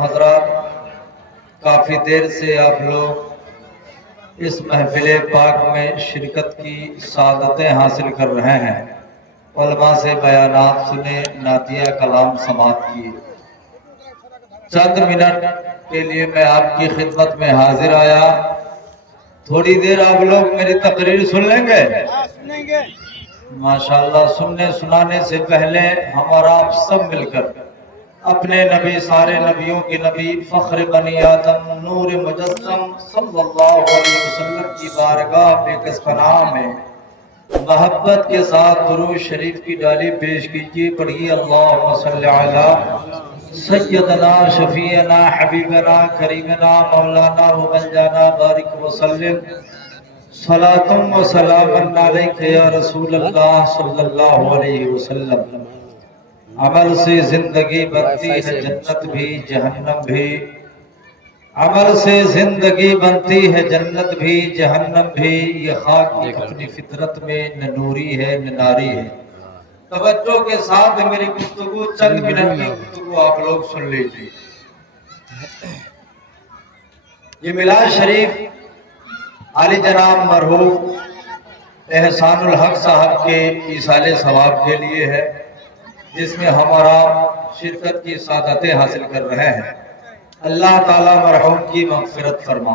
محترم حضرات، کافی دیر سے آپ لوگ اس محفل پاک میں شرکت کی سعادتیں حاصل کر رہے ہیں، علماء سے بیانات سنے، نعتیہ کلام سماعت کیے۔ چند منٹ کے لیے میں آپ کی خدمت میں حاضر آیا۔ تھوڑی دیر آپ لوگ میری تقریر سن لیں گے؟ ماشاءاللہ۔ سننے سنانے سے پہلے ہم اور آپ سب مل کر اپنے نبی، سارے نبیوں کے نبی، فخر بنی آدم، نور مجسم صلی اللہ علیہ وسلم کی بارگاہ بے کس پناہ میں محبت کے ساتھ درود شریف کی ڈالی پیش کیجیے۔ پڑھیے اللہم صلی علی سیدنا شفیعنا حبیبنا کریمنا مولانا ومنجانا بارک وسلم صلاۃ و سلام علیک یا رسول اللہ صلی اللہ علیہ وسلم۔ عمل سے زندگی بنتی ہے جنت بھی جہنم بھی، عمل سے زندگی بنتی ہے جنت بھی جہنم بھی، یہ خاک اپنی فطرت میں نہ نوری ہے نہ ناری ہے۔ توجہ کے ساتھ میری گفتگو، چند منٹ کی گفتگو آپ لوگ سن لیجیے۔ یہ میلاد شریف عالی جناب مرحوم احسان الحق صاحب کے ایصال ثواب کے لیے ہے، جس میں ہمارا شرکت کی سعادتیں حاصل کر رہے ہیں۔ اللہ تعالیٰ مرحوم کی مغفرت فرما۔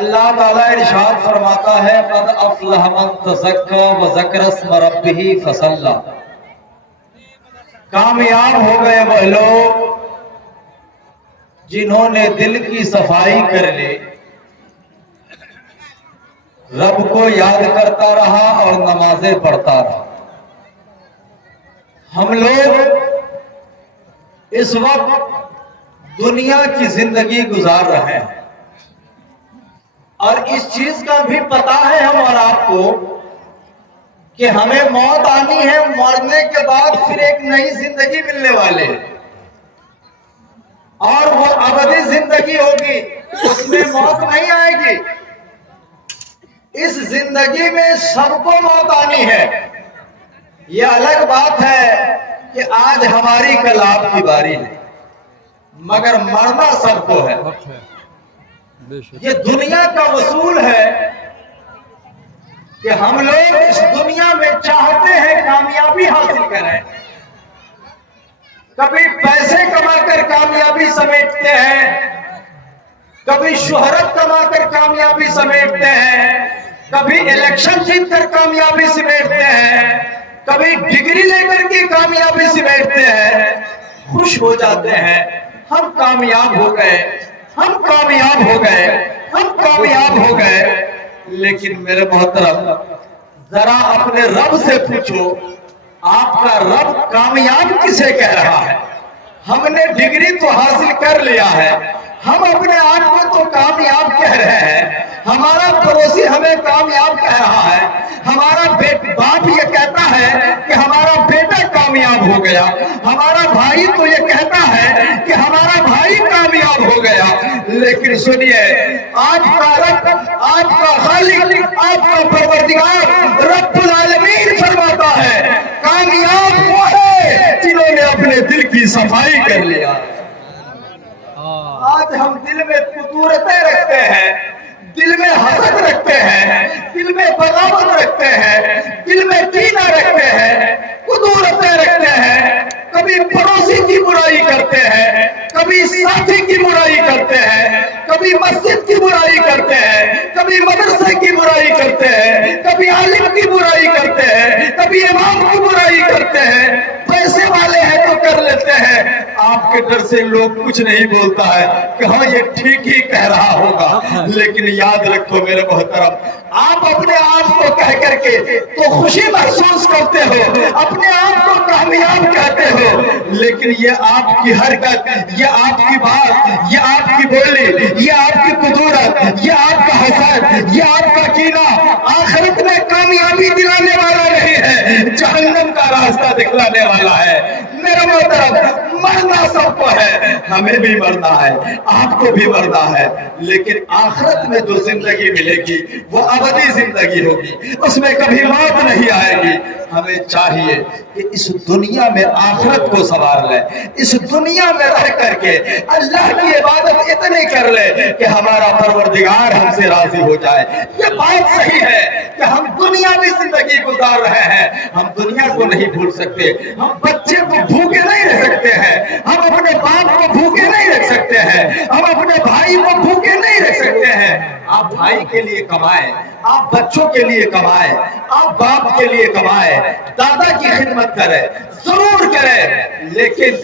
اللہ تعالیٰ ارشاد فرماتا ہے قد افلح من تزکا وذکر اسم ربہ فصلی۔ کامیاب ہو گئے وہ لوگ جنہوں نے دل کی صفائی کر لی، رب کو یاد کرتا رہا اور نمازیں پڑھتا رہا۔ ہم لوگ اس وقت دنیا کی زندگی گزار رہے ہیں اور اس چیز کا بھی پتا ہے ہم اور آپ کو کہ ہمیں موت آنی ہے، مرنے کے بعد پھر ایک نئی زندگی ملنے والے ہے اور وہ ابدی زندگی ہوگی، اس میں موت نہیں آئے گی۔ اس زندگی میں سب کو موت آنی ہے۔ یہ الگ بات ہے کہ آج ہماری کل آپ کی باری ہے، مگر مرنا سب کو ہے۔ یہ دنیا کا اصول ہے کہ ہم لوگ اس دنیا میں چاہتے ہیں کامیابی حاصل کریں، کبھی پیسے کما کر کامیابی سمیٹتے ہیں، کبھی شہرت کما کر کامیابی سمیٹتے ہیں، کبھی الیکشن جیت کر کامیابی سمیٹتے ہیں، کبھی ڈگری لے کر کی کامیابی سمیٹتے ہیں، خوش ہو جاتے ہیں ہم کامیاب ہو گئے، ہم کامیاب ہو گئے، ہم کامیاب ہو گئے۔ لیکن میرے محترم، ذرا اپنے رب سے پوچھو آپ کا رب کامیاب کسے کہہ رہا ہے؟ ہم نے ڈگری تو حاصل کر لیا ہے، ہم اپنے آپ کو تو کامیاب کہہ رہے ہیں، ہمارا پڑوسی ہمیں کامیاب کہہ رہا ہے، ہمارا باپ یہ کہتا ہے کہ ہمارا بیٹا کامیاب ہو گیا، ہمارا بھائی تو یہ کہتا ہے کہ ہمارا بھائی کامیاب ہو گیا۔ لیکن سنیے، آپ کا رب، آپ کا خالق، آپ کا پروردگار رب العالمین فرماتا ہے کامیاب وہ ہے جنہوں نے اپنے دل کی صفائی کر لیا۔ آج ہم دل میں قدورتیں رکھتے ہیں، دل میں حسد رکھتے ہیں، دل میں بغاوت رکھتے ہیں، دل میں کینہ رکھتے ہیں، قدورتیں رکھتے ہیں، کبھی پڑوسی کی برائی کرتے ہیں، کبھی ساتھی کی برائی کرتے ہیں، کبھی مسجد کی برائی کرتے ہیں، کبھی مدرسے کی برائی کرتے ہیں، کبھی عالم کی برائی کرتے ہیں، کبھی امام کی برائی کرتے ہیں۔ پیسے والے ہیں تو کر لیتے ہیں، آپ کے ڈر سے لوگ کچھ نہیں بولتا ہے کہ ہاں یہ ٹھیک ہی کہہ رہا ہوگا۔ لیکن یاد رکھو میرے محترم، آپ اپنے آپ کو کہہ کر کے تو خوشی محسوس کرتے ہو، اپنے آپ کو کامیاب کہتے ہو، لیکن یہ آپ کی حرکت، یہ آپ کی بات، یہ آپ کی بولی، یہ آپ کی قدورت، یہ آپ کا حسد، یہ آپ کا کینہ آخرت میں کامیابی دلانے والا نہیں ہے، جہنم کا راستہ دکھلانے والا ہے۔ میرے محترم، مرنا سب کو ہے، ہمیں بھی مرنا ہے، آپ کو بھی مرنا ہے، لیکن آخرت میں جو زندگی ملے گی وہ ابدی زندگی ہوگی، اس میں کبھی موت نہیں آئے گی۔ ہمیں چاہیے کہ اس دنیا میں آخرت کو سنوار لیں، اس دنیا میں رہ کر کے اللہ کی عبادت اتنی کر لے کہ ہمارا پروردگار ہم سے راضی ہو جائے۔ یہ بات صحیح ہے کہ ہم دنیاوی زندگی گزار رہے ہیں، ہم دنیا کو نہیں بھول سکتے، ہم بچے کو بھوکے نہیں رہ سکتے ہیں، ہم اپنے باپ کو بھوکے نہیں رکھ سکتے ہیں، ہم اپنے بھائی کو بھوکے نہیں رکھ سکتے ہیں۔ آپ بھائی کے لیے کمائیں، آپ بچوں کے لیے کمائیں، آپ باپ کے لیے کمائیں، دادا کی خدمت کریں، ضرور کریں، لیکن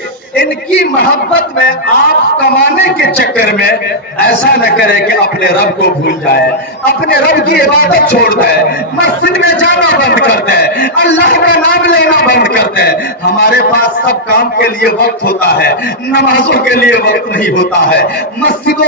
ان کی محبت میں آپ کمانے کے چکر میں ایسا نہ کریں کہ اپنے رب کو بھول جائے، اپنے رب کی عبادت چھوڑ دیں، مسجد میں جانا بند کر دیں، اللہ کا نام لینا بند کر دیں۔ ہمارے پاس سب کام کے لیے وقت ہوتا ہے، نمازوں کے لیے وقت نہیں ہوتا ہے۔ مسجد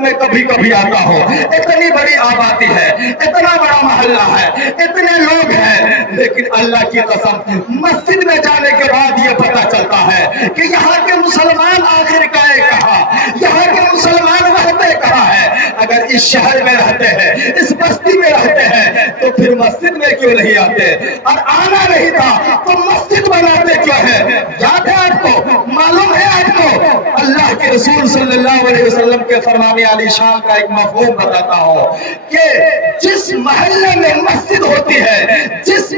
میں کبھی کبھی آتا ہو، اتنی بڑی آبادی ہے، اتنا بڑا محلہ ہے، اتنے لوگ ہیں، لیکن اللہ کی قسم مسجد میں جانے کے بعد یہ پتہ چلتا ہے کہ یہاں کے مسلمان آخر گئے کہاں، یہاں کے مسلمان رہتے کہاں ہے۔ اگر اس شہر میں رہتے ہیں، اس بستی میں رہتے ہیں، تو پھر مسجد میں کیوں نہیں آتے؟ اور آنا نہیں تھا تو مسجد بناتے کیوں ہے؟ یاد ہے آپ کو، معلوم ہے آپ کو؟ اللہ کے رسول صلی اللہ علیہ وسلم کے فرمان علی شان کا ایک مفہوم بتاتا ہوں کہ جس محلے میں مسجد ہوتی ہے، جس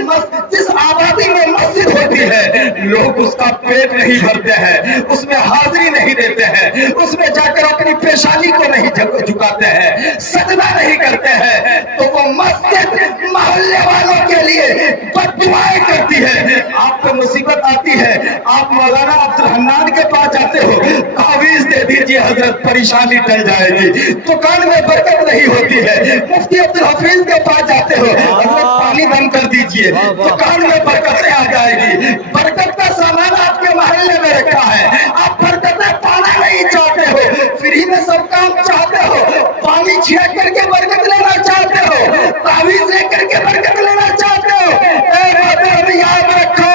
آبادی میں مسجد ہوتی ہے، لوگ اس کا پیٹ نہیں بھرتے ہیں، اس میں حاضری نہیں دیتے ہیں، اس میں جا کر اپنی پیشانی کو نہیں جھکاتے ہیں، سجدہ نہیں کرتے ہیں، تو وہ مسجد محلے والوں کے لیے بد دعائیں کرتی ہے۔ آپ کو مصیبت آتی ہے، آپ مولانا عبد الحنان کے پاس جاتے ہو، تعویذ دے دیجئے حضرت، پریشانی ٹل جائے گی، دکان میں برکت نہیں ہوتی ہے۔ مفتی عبد الحفیظ کے پاس جاتے ہو، حضرت پانی بند کر دیجئے، دکان میں برکتیں آ جائے گی۔ برکت کا سامان آپ کے محلے میں رکھا ہے، آپ برکتیں پانا نہیں چاہتے ہو، فری میں سب کام چاہتے ہو، پانی چھینک کر کے برکت لینا چاہتے ہو، تعویذ لے کر کے برکت لینا چاہتے ہو۔ اے محترم یاد رکھو،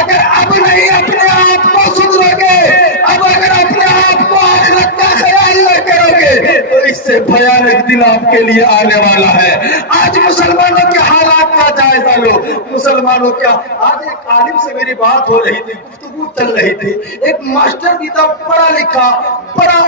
اگر اب نہیں اپنے آپ کو سدھرو گے، اب اگر اپنے آپ کو آخرت کا خیال نہ کرو گے، تو اس سے بھیانک دن آپ کے لیے آنے والا ہے۔ آج مسلمانوں کے حالات کا جائزہ لو، مسلمانوں کیا، آج ایک عالم سے میری بات ہو رہی تھی، گفتگو چل رہی تھی، ایک ماسٹر بھی تھا، پڑھا لکھا، بڑا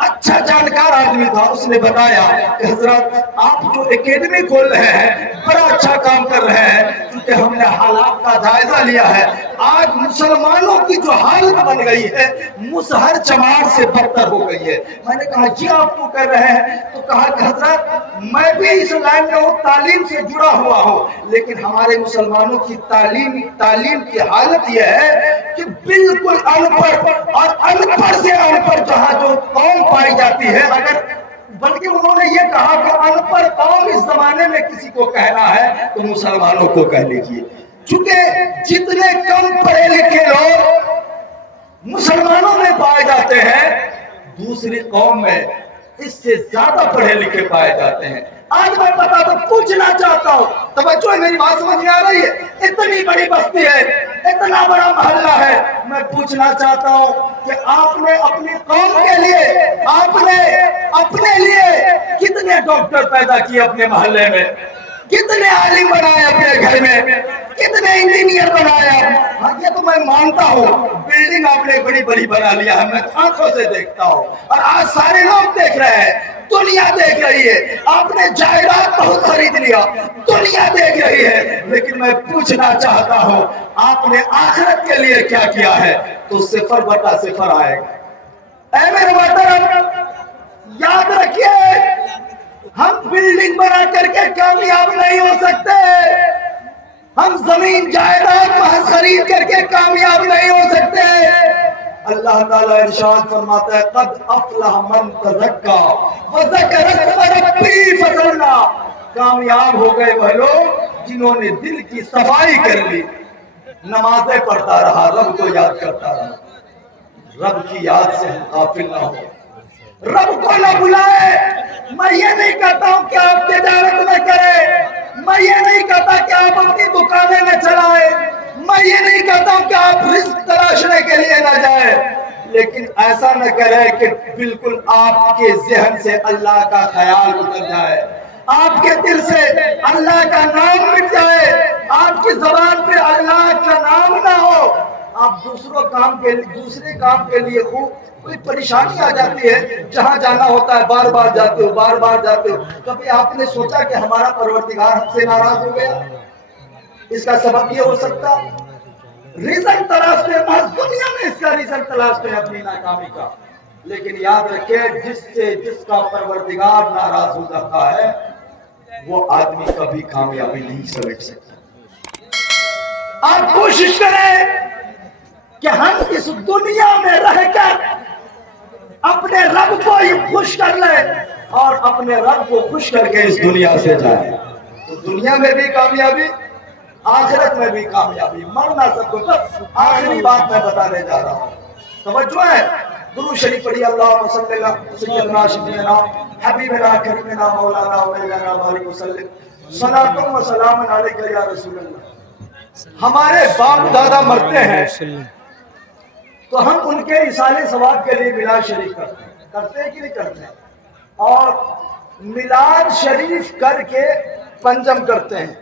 اچھا جانکار آدمی تھا، اس نے بتایا کہ حضرت آپ جو اکیڈمی کھول رہے ہیں بڑا اچھا کام کر رہے ہیں، کیونکہ ہم نے حالات کا جائزہ لیا ہے، آج مسلمانوں کی جو حالت بن گئی ہے مسہر چمار سے بدتر ہو گئی ہے۔ میں نے کہا جی آپ تو کر رہے ہیں، تو کہا کہ حضرت میں بھی اس لائن میں ہوں، تعلیم سے جڑا ہوا ہوں، لیکن ہمارے مسلمانوں کی تعلیم کی حالت یہ ہے کہ بالکل ان پڑھ، اور ان پڑھ سے ان پڑھ جہاں جو قوم پائی جاتی ہے، اگر بلکہ انہوں نے یہ کہا کہ ان پڑھ قوم اس زمانے میں کسی کو کہنا ہے تو مسلمانوں کو کہہ لیجیے، چونکہ جتنے کم پڑھے لکھے لوگ مسلمانوں میں پائے جاتے ہیں، دوسری قوم میں اس سے زیادہ پڑھے لکھے پائے جاتے ہیں۔ آج میں پتا تو پوچھنا چاہتا ہوں، توجہ میری بات سمجھ میں آ رہی ہے؟ اتنی بڑی بستی ہے، اتنا بڑا محلہ ہے، میں پوچھنا چاہتا ہوں کہ آپ نے اپنی قوم کے لیے، آپ نے اپنے لیے کتنے ڈاکٹر پیدا کیے اپنے محلے میں، کتنے عالم بنائے اپنے گھر میں، کتنے انجینئر بنایا؟ ہاں یہ تو میں مانتا ہوں، بلڈنگ آپ نے بڑی بڑی بنا لیا ہے، میں آنکھوں سے دیکھتا ہوں، اور آج سارے لوگ دیکھ رہے ہیں، دنیا دیکھ رہی ہے، آپ نے جائیداد بہت خرید لیا، دنیا دیکھ رہی ہے، لیکن میں پوچھنا چاہتا ہوں آپ نے آخرت کے لیے کیا کیا ہے؟ تو 0/0 آئے گا۔ اے میرے محترم یاد رکھیے، ہم بلڈنگ بنا کر کے کامیاب نہیں ہو سکتے، ہم زمین جائیداد محض خرید کر کے کامیاب نہیں ہو سکتے۔ اللہ تعالیٰ ارشاد فرماتا ہے قد افلح من تزکا وذکر اسم ربہ فصلی، کامیاب ہو گئے وہ لوگ جنہوں نے دل کی صفائی کر لی، نمازیں پڑھتا رہا، رب کو یاد کرتا رہا، رب کی یاد سے ہم غافل نہ ہو، رب کو نہ بلائے۔ میں یہ نہیں کہتا ہوں کہ آپ تجارت نہ کریں، میں یہ نہیں کہتا کہ آپ اپنی دکانیں نہ چلائیں، میں یہ نہیں کہتا ہوں کہ آپ رزق تلاشنے کے لیے نہ جائیں، لیکن ایسا نہ کریں کہ بالکل آپ کے ذہن سے اللہ کا خیال اتر جائے، آپ کے دل سے اللہ کا نام مٹ جائے، آپ کی زبان پہ اللہ کا نام نہ ہو، آپ دوسرے کام کے لیے خوب کوئی پریشانی آ جاتی ہے، جہاں جانا ہوتا ہے بار بار جاتے ہو، بار بار جاتے ہو۔ کبھی آپ نے سوچا کہ ہمارا پروردگار ہم سے ناراض ہو گیا؟ اس کا سبب یہ ہو سکتا ریزن تلاشتے ہیں، بس دنیا میں اس کا ریزن تلاشتے ہیں اپنی ناکامی کا۔ لیکن یاد رکھیں، جس کا پروردگار ناراض ہو جاتا ہے وہ آدمی کبھی کامیابی نہیں سمیٹ سکتا۔ آپ کوشش کریں کہ ہم اس دنیا میں رہ کر اپنے رب کو ہی خوش کر لیں اور اپنے رب کو خوش کر کے اس دنیا سے جائیں، تو دنیا میں بھی کامیابی، آخرت میں بھی کامیابی، مرنا سب کو۔ بس آخری بات میں بتانے جا رہا ہوں، توجہ ہے؟ درود شریف پڑھی، اللہم صلی اللہ سیدنا شفیعنا حبیبنا کریمنا مولانا مولانا بارک وسلم صلاۃ و سلام علیک یا رسول اللہ۔ ہمارے باپ دادا مرتے ہیں تو ہم ان کے ایصال ثواب کے لیے میلاد شریف کرتے ہیں کہ نہیں کرتے ہیں؟ اور میلاد شریف کر کے پنجم کرتے ہیں،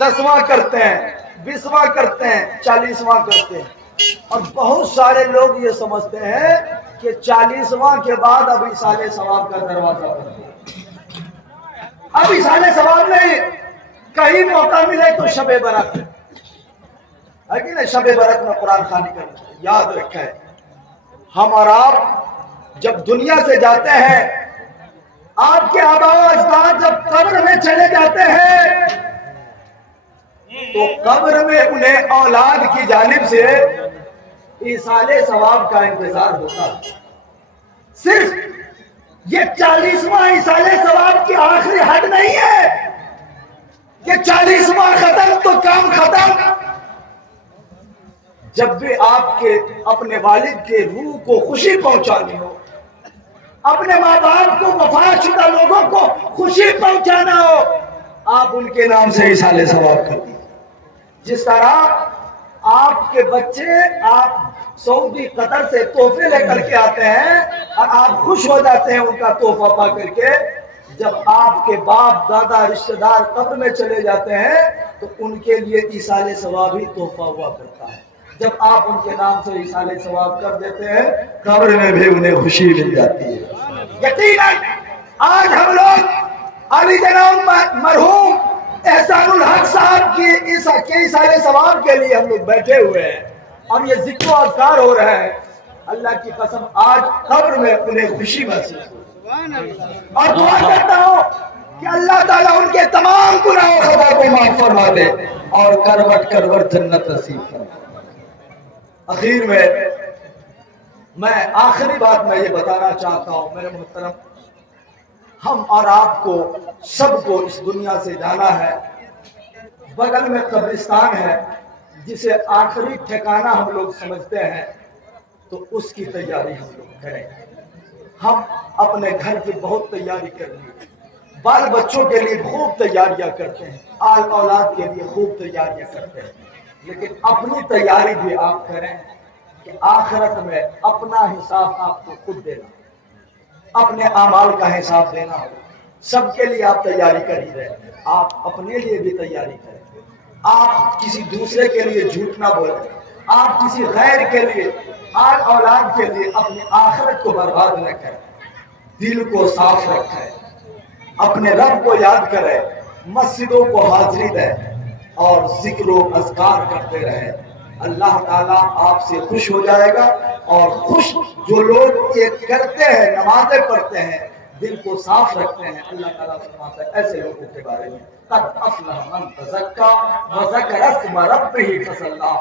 10واں کرتے ہیں، 20واں کرتے ہیں، 40واں کرتے ہیں۔ اور بہت سارے لوگ یہ سمجھتے ہیں کہ 40واں کے بعد اب ایصال ثواب کا دروازہ بند ہے۔ اب ایصال ثواب نہیں، کہیں موقع ملے تو شب برات ہے کہ نہیں، شب برات میں قرآن خوانی کرنا ہے۔ یاد رکھیں، ہم اور آپ جب دنیا سے جاتے ہیں، آپ کے آباء و اجداد جب قبر میں چلے جاتے ہیں تو قبر میں انہیں اولاد کی جانب سے ایصال ثواب کا انتظار ہوتا ہے۔ صرف یہ 40واں ایصال ثواب کی آخری حد نہیں ہے کہ 40واں ختم تو کام ختم۔ جب بھی آپ کے اپنے والد کے روح کو خوشی پہنچانی ہو، اپنے ماں باپ کو، وفات شدہ لوگوں کو خوشی پہنچانا ہو، آپ ان کے نام سے ایصال ثواب کر دیجیے۔ جس طرح آپ کے بچے آپ سعودی قطر سے تحفے لے کر کے آتے ہیں اور آپ خوش ہو جاتے ہیں ان کا تحفہ پا کر کے، جب آپ کے باپ دادا رشتہ دار قبر میں چلے جاتے ہیں تو ان کے لیے ایصال ثواب ہی تحفہ ہوا کرتا ہے۔ جب آپ ان کے نام سے ایصال ثواب کر دیتے ہیں، قبر میں بھی انہیں خوشی مل جاتی ہے۔ یقیناً آج ہم لوگ علی جناب مرحوم احسان الحق صاحب کی ایصال ثواب کے لیے ہم لوگ بیٹھے ہوئے ہیں اور یہ ذکر و اذکار ہو رہا ہے۔ اللہ کی قسم آج قبر میں انہیں خوشی محسوس ہوئی، اور دعا کرتا ہوں کہ اللہ تعالیٰ ان کے تمام گناہوں خطا کو معاف فرما دے اور کروٹ کروٹ جنت نصیب فرما۔ اخیر میں آخری بات میں یہ بتانا چاہتا ہوں میرے محترم، ہم اور آپ کو سب کو اس دنیا سے جانا ہے، بغل میں قبرستان ہے جسے آخری ٹھکانہ ہم لوگ سمجھتے ہیں، تو اس کی تیاری ہم لوگ کریں۔ ہم اپنے گھر کی بہت تیاری کر لی، بال بچوں کے لیے خوب تیاریاں کرتے ہیں، آل اولاد کے لیے خوب تیاریاں کرتے ہیں، لیکن اپنی تیاری بھی آپ کریں کہ آخرت میں اپنا حساب آپ کو خود دینا، اپنے اعمال کا حساب دینا ہو۔ سب کے لیے آپ تیاری کر ہی رہے، آپ اپنے لیے بھی تیاری کریں۔ آپ کسی دوسرے کے لیے جھوٹ نہ بولیں، آپ کسی غیر کے لیے، آل اولاد کے لیے اپنی آخرت کو برباد نہ کریں۔ دل کو صاف رکھیں، اپنے رب کو یاد کریں، مسجدوں کو حاضری دیں اور ذکر و اذکار کرتے رہیں۔ اللہ تعالیٰ آپ سے خوش ہو جائے گا، اور خوش جو لوگ یہ کرتے ہیں، نمازیں پڑھتے ہیں، دل کو صاف رکھتے ہیں، اللہ تعالیٰ فرماتا ہے ایسے لوگوں کے بارے میں قد افلح من تزکا وذکر اسم ربہ فصلی۔